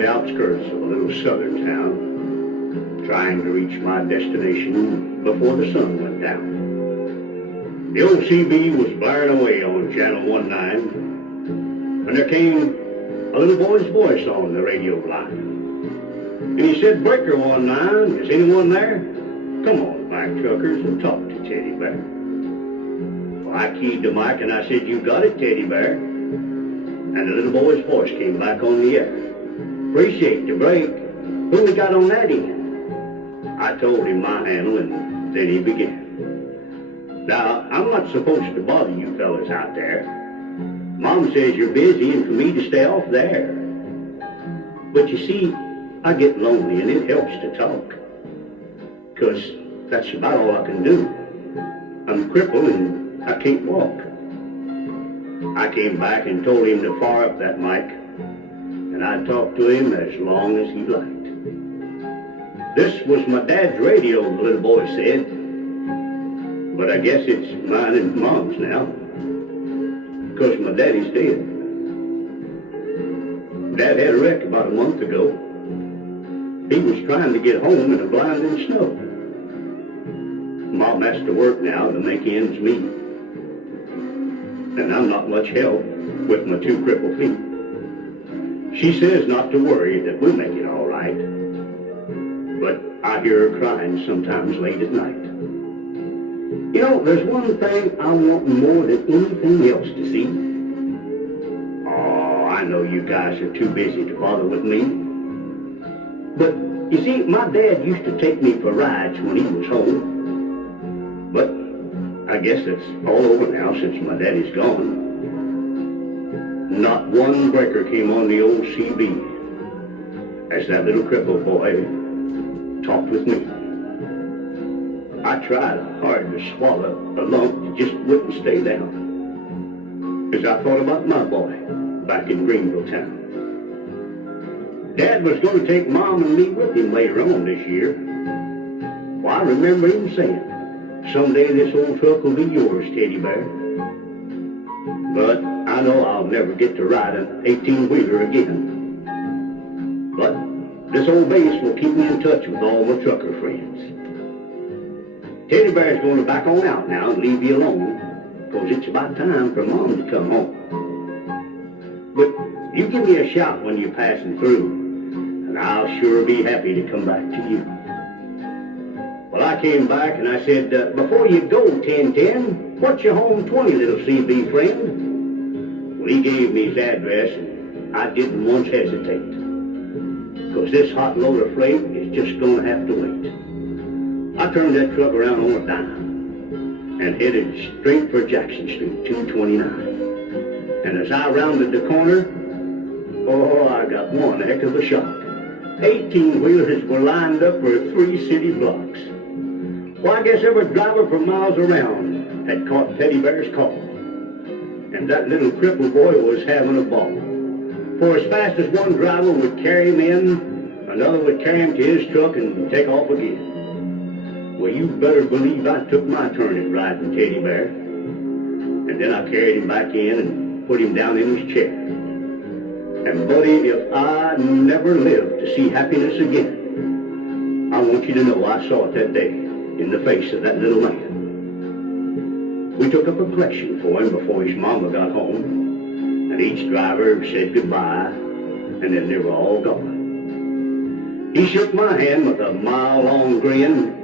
the outskirts of a little southern town, trying to reach my destination before the sun went down. The old CB was blaring away on Channel 19, and there came a little boy's voice on the radio line. And he said, "Breaker 19, is anyone there? Come on back, truckers, and talk to Teddy Bear." Well, I keyed the mic and I said, "You got it, Teddy Bear." And the little boy's voice came back on the air. "Appreciate the break. Who we got on that end?" I told him my handle, and then he began. "Now, I'm not supposed to bother you fellas out there. Mom says you're busy and for me to stay off there. But you see, I get lonely and it helps to talk. 'Cause that's about all I can do. I'm crippled and I can't walk." I came back and told him to fire up that mic, and I'd talk to him as long as he liked. "This was my dad's radio," the little boy said. "But I guess it's mine and Mom's now, 'cause my daddy's dead. Dad had a wreck about a month ago. He was trying to get home in a blinding snow. Mom has to work now to make ends meet. And I'm not much help with my 2 crippled feet. She says not to worry, that we'll make it all right. But I hear her crying sometimes late at night. You know, there's one thing I want more than anything else to see. Oh, I know you guys are too busy to bother with me. But, you see, my dad used to take me for rides when he was home. But I guess it's all over now since my daddy's gone. Not one breaker came on the old CB as that little crippled boy talked with me. I tried hard to swallow a lump that just wouldn't stay down, 'cause I thought about my boy back in Greenville town. Dad was going to take Mom and me with him later on this year. Well, I remember him saying, "Someday this old truck will be yours, Teddy Bear." But I know I'll never get to ride an 18-wheeler again. But this old base will keep me in touch with all my trucker friends. Teddy Bear's going to back on out now and leave you alone, 'cause it's about time for Mom to come home. But you give me a shout when you're passing through, and I'll sure be happy to come back to you. Well, I came back and I said, "Before you go, 1010, what's your home 20, little CB friend?" Well, he gave me his address, and I didn't once hesitate, 'cause this hot load of freight is just going to have to wait. I turned that truck around on a dime and headed straight for Jackson Street, 229. And as I rounded the corner, oh, I got one heck of a shock. 18-wheelers were lined up for 3 city blocks. Well, I guess every driver for miles around had caught Teddy Bear's call. And that little crippled boy was having a ball. For as fast as one driver would carry him in, another would carry him to his truck and take off again. Well, you better believe I took my turn at riding Teddy Bear. And then I carried him back in and put him down in his chair. And buddy, if I never live to see happiness again, I want you to know I saw it that day in the face of that little man. We took up a collection for him before his mama got home, and each driver said goodbye, and then they were all gone. He shook my hand with a mile-long grin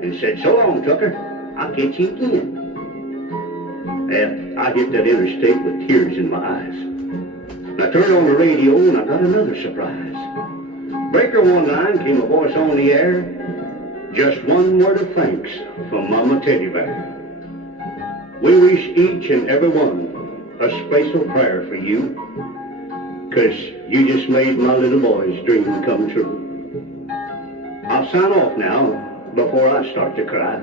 and said, "So long, Tucker. I'll catch you again." And I hit that interstate with tears in my eyes. I turned on the radio and I got another surprise. Breaker 19 came a voice on the air. Just one word of thanks from Mama Teddy Bear. We wish each and every one a special prayer for you, 'cause you just made my little boy's dream come true. I'll sign off now before I start to cry.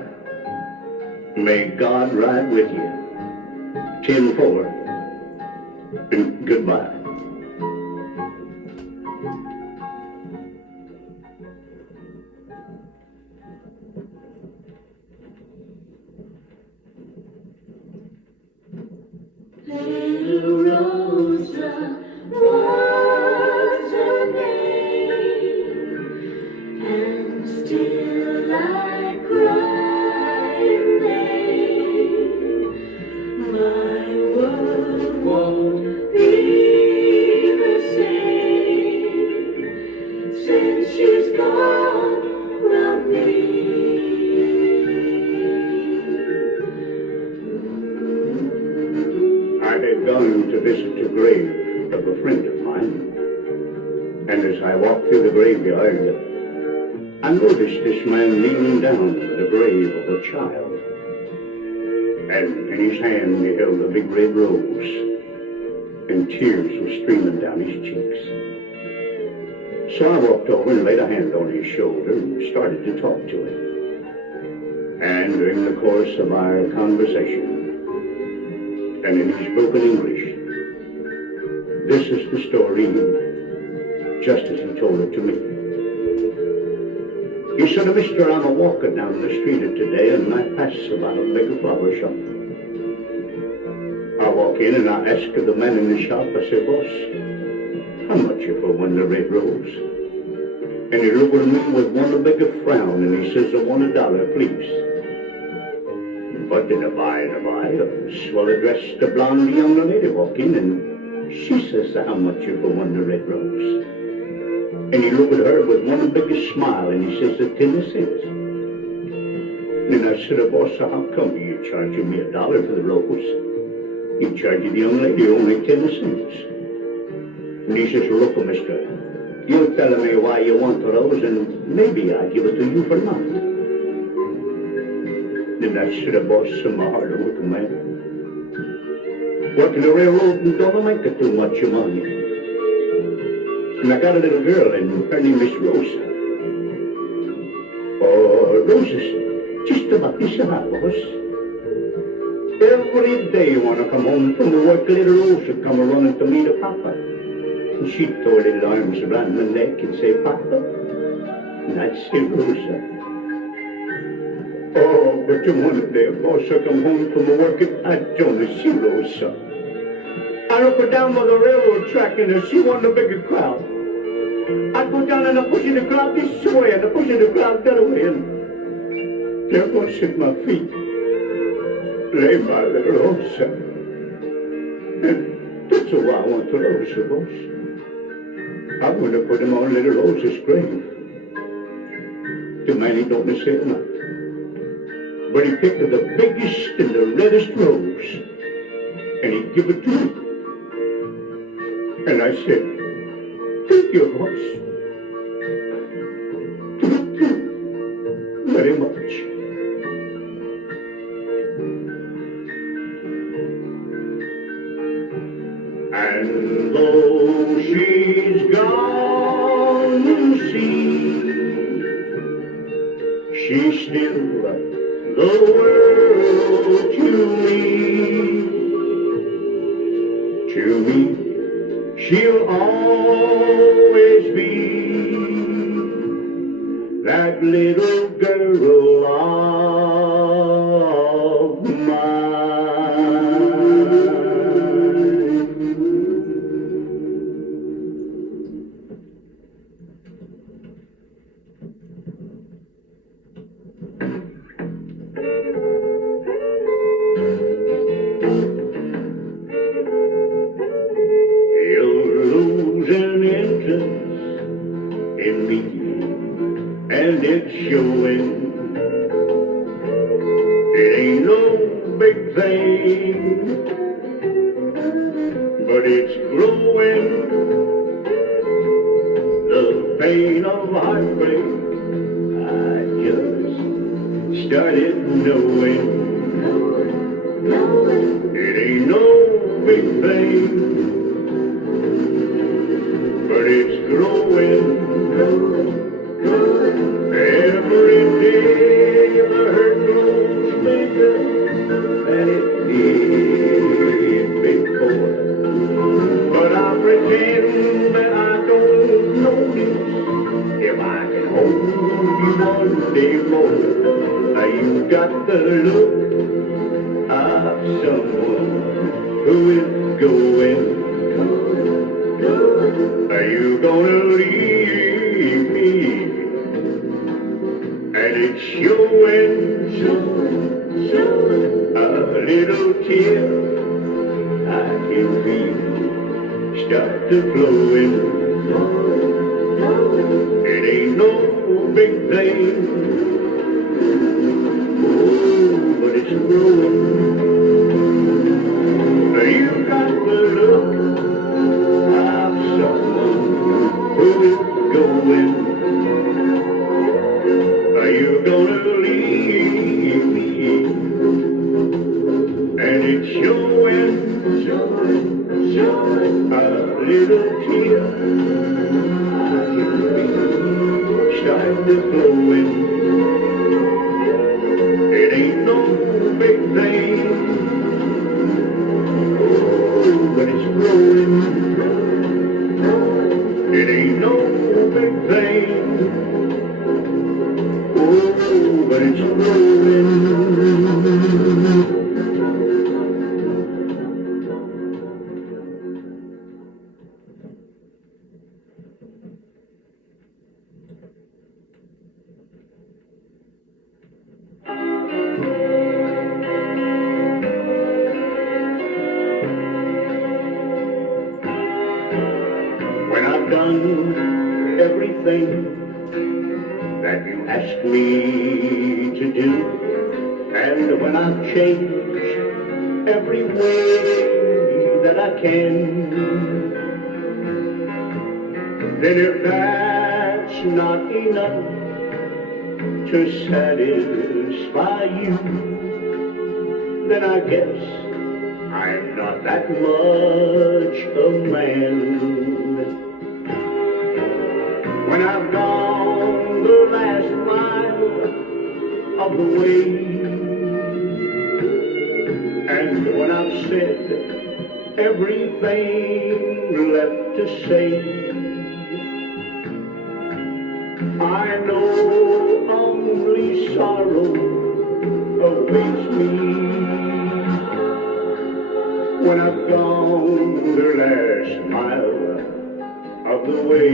May God ride with you. 10-4, and goodbye. Little Rosa, what's her name? gone to visit the grave of a friend of mine. And as I walked through the graveyard, I noticed this man kneeling down by the grave of a child. And in his hand he held a big red rose, and tears were streaming down his cheeks. So I walked over and laid a hand on his shoulder and started to talk to him. And during the course of our conversation, and in his broken English, this is the story just as he told it to me. He said, "Mister, I'm a-walking down the street today and I pass about a big flower shop. I walk in and I ask the man in the shop, I say, 'Boss, how much you for one of the red rose?' And he looked at me with one big frown and he says, 'I want $1, please.' But in a by, a swell-dressed blonde young lady walk in and she says, 'How much you for one of the red rose?' And he looked at her with one big smile and he says, 10 cents. And I said, 'Boss, how come you charging me $1 for the rose? You charging the young lady only 10 cents. And he says, 'Look, mister, you're telling me why you want the rose and maybe I give it to you for nothing.' Then I said, 'Boss, my heart a working man. Working the railroad and don't make it too much money. And I got a little girl, and her name is Rosa. Oh, Rosa's just about this high, boss. Every day when I come home from work, little Rosa come running to meet her papa. And she'd throw her little arms around my neck and say, 'Papa.' And I'd say, 'Rosa.' Oh, but one day, boss, I come home from work and I don't see Rosa. I look her down by the railroad track and I see one of the bigger crowd. I go down and I push in the crowd this way and I push in the crowd that way, and there was at my feet lay my little Rosa. And that's why I want the Rosa, boss. I'm going to put him on little Rosa's grave. The man he don't say it not. But he picked the biggest and the reddest rose and he give it to me. And I said, "Thank you, boss. Thank you very much." And though she's gone to sea, she's still the world to me. To me, she'll always be that little girl of mine. You're losing interest in me, and it's showing. It ain't no big thing, but it's growing. The pain of heartbreak I just started knowing. It ain't no big thing, but it's growing. Every day the hurt grows bigger than it did before. But I pretend that I don't notice if I can hold you one day more. Now you've got the look of someone who is going. Are you gonna leave me? And it's showing. A little tear I can feel start to flowing. It ain't no big thing, oh, but it's growing. You got the A little tear started flowing. It ain't no big thing, oh, but it's growing. It ain't no big thing, oh, but it's growing. When I've done everything that you asked me to do, and when I've changed every way that I can, then if that's not enough to satisfy you, then I guess I'm not that much a man. When I've gone the last mile of the way, and when I've said everything left to say, I know only sorrow awaits me. When I've gone the last mile of the way.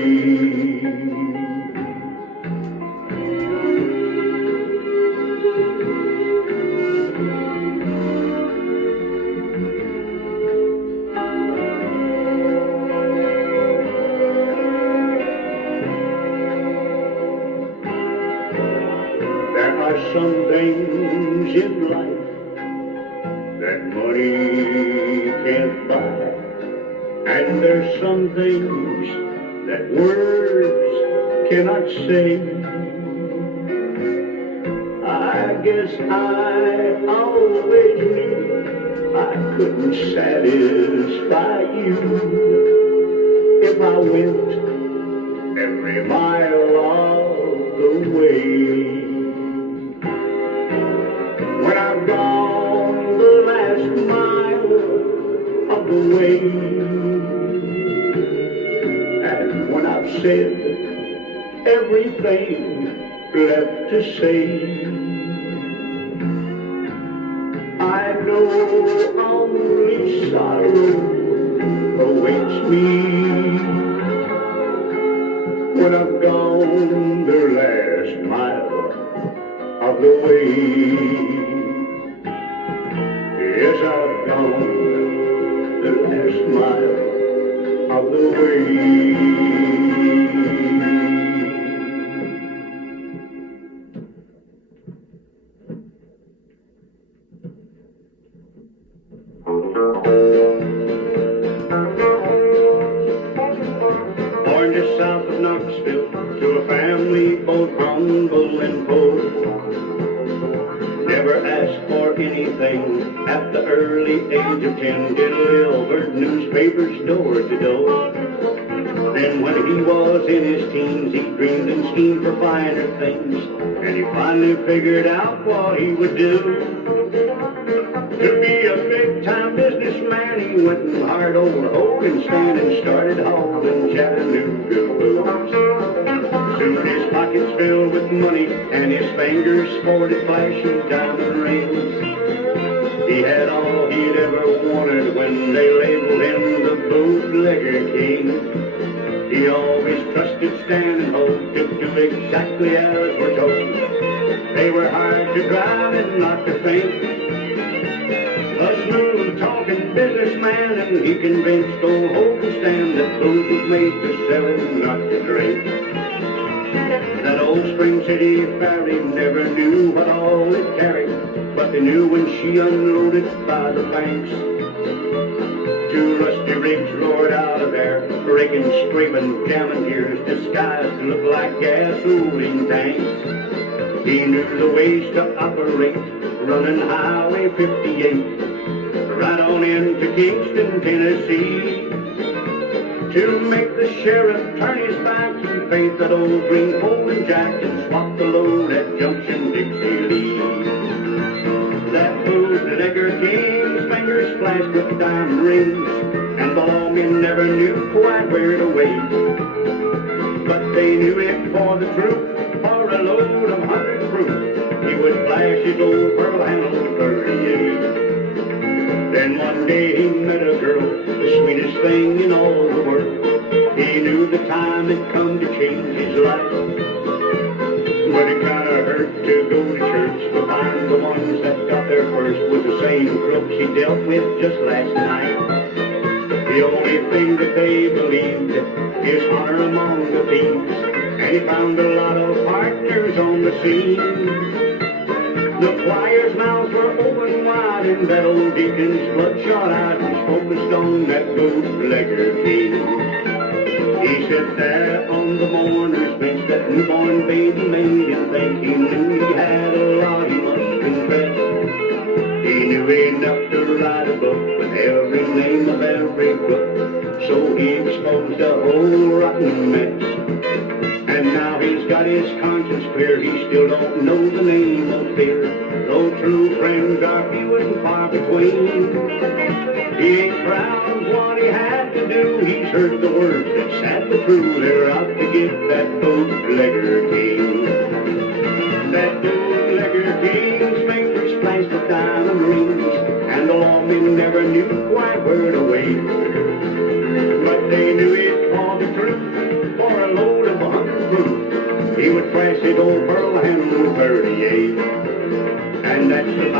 There are some things in life that money can't buy, and there's some things that words cannot say. I guess I always knew I couldn't satisfy you if I went every mile of the way. When I've gone the last mile of the way, and when I've said everything left to say, I know only sorrow awaits me. When I've gone the last mile of the way. Yes, I've gone the last mile of the way. Born just south of Knoxville to a family both humble and poor. Never asked for anything at the early age of 10. Delivered newspapers door to door. Then when he was in his teens, he dreamed and schemed for finer things, and he finally figured out what he would do. To be a big-time businessman, he went and hired over Hogan Stand and started hauling Chattanooga booze. Soon his pockets filled with money and his fingers sported flashing diamond rings. He had all he'd ever wanted when they labeled him the bootlegger king. He always trusted Stan and Hope to do exactly as we're told. They were hired to drive and not to think. A smooth-talking businessman, and he convinced old Hope and Stan that booze was made to sell and not to drink. That old Spring City ferry never knew what all it carried, but they knew when she unloaded by the banks. Two rusty rigs roared out of there, raking, scraping, jamming gears, disguised to look like gasoline tanks. He knew the ways to operate, running Highway 58. right on into Kingston, Tennessee, to make the sheriff turn his back. He paid that old green Pullman Jack and swapped the load at Junction Dixie Lee. That bootlegger king's fingers flashed with diamond rings, and the lawmen never knew quite where to wait. But they knew it for the truth, for a load of 100 proof, he would flash his old pearl handled 38. Then one day he met a girl, the sweetest thing in all the world. He knew the time had come to change his life, but it kinda hurt to go to church to find the ones that got there first was the same crooks he dealt with just last night. The only thing that they believed is honor among the thieves, and he found a lot of partners on the scene. The choir's mouths were open wide, and that old deacon's bloodshot eyes was focused on that bootlegger king. He said there on the mourner's bench that newborn baby made him think. He knew he had a lot he must confess. He knew enough to write a book with every name of every crook, so he exposed a whole rotten mess. And now he's got his conscience clear, he still don't know the name of fear, though true friends are few and far between. He ain't proud of what he had to do, he's heard the words that sad but true, they're out to get that bootlegger king. That bootlegger king's fingers flashed with diamond rings, and the lawmen never knew quite where to wait. But they knew it for the truth, for a load of 100 proof, he would flash his old pearl handle 38. And that's the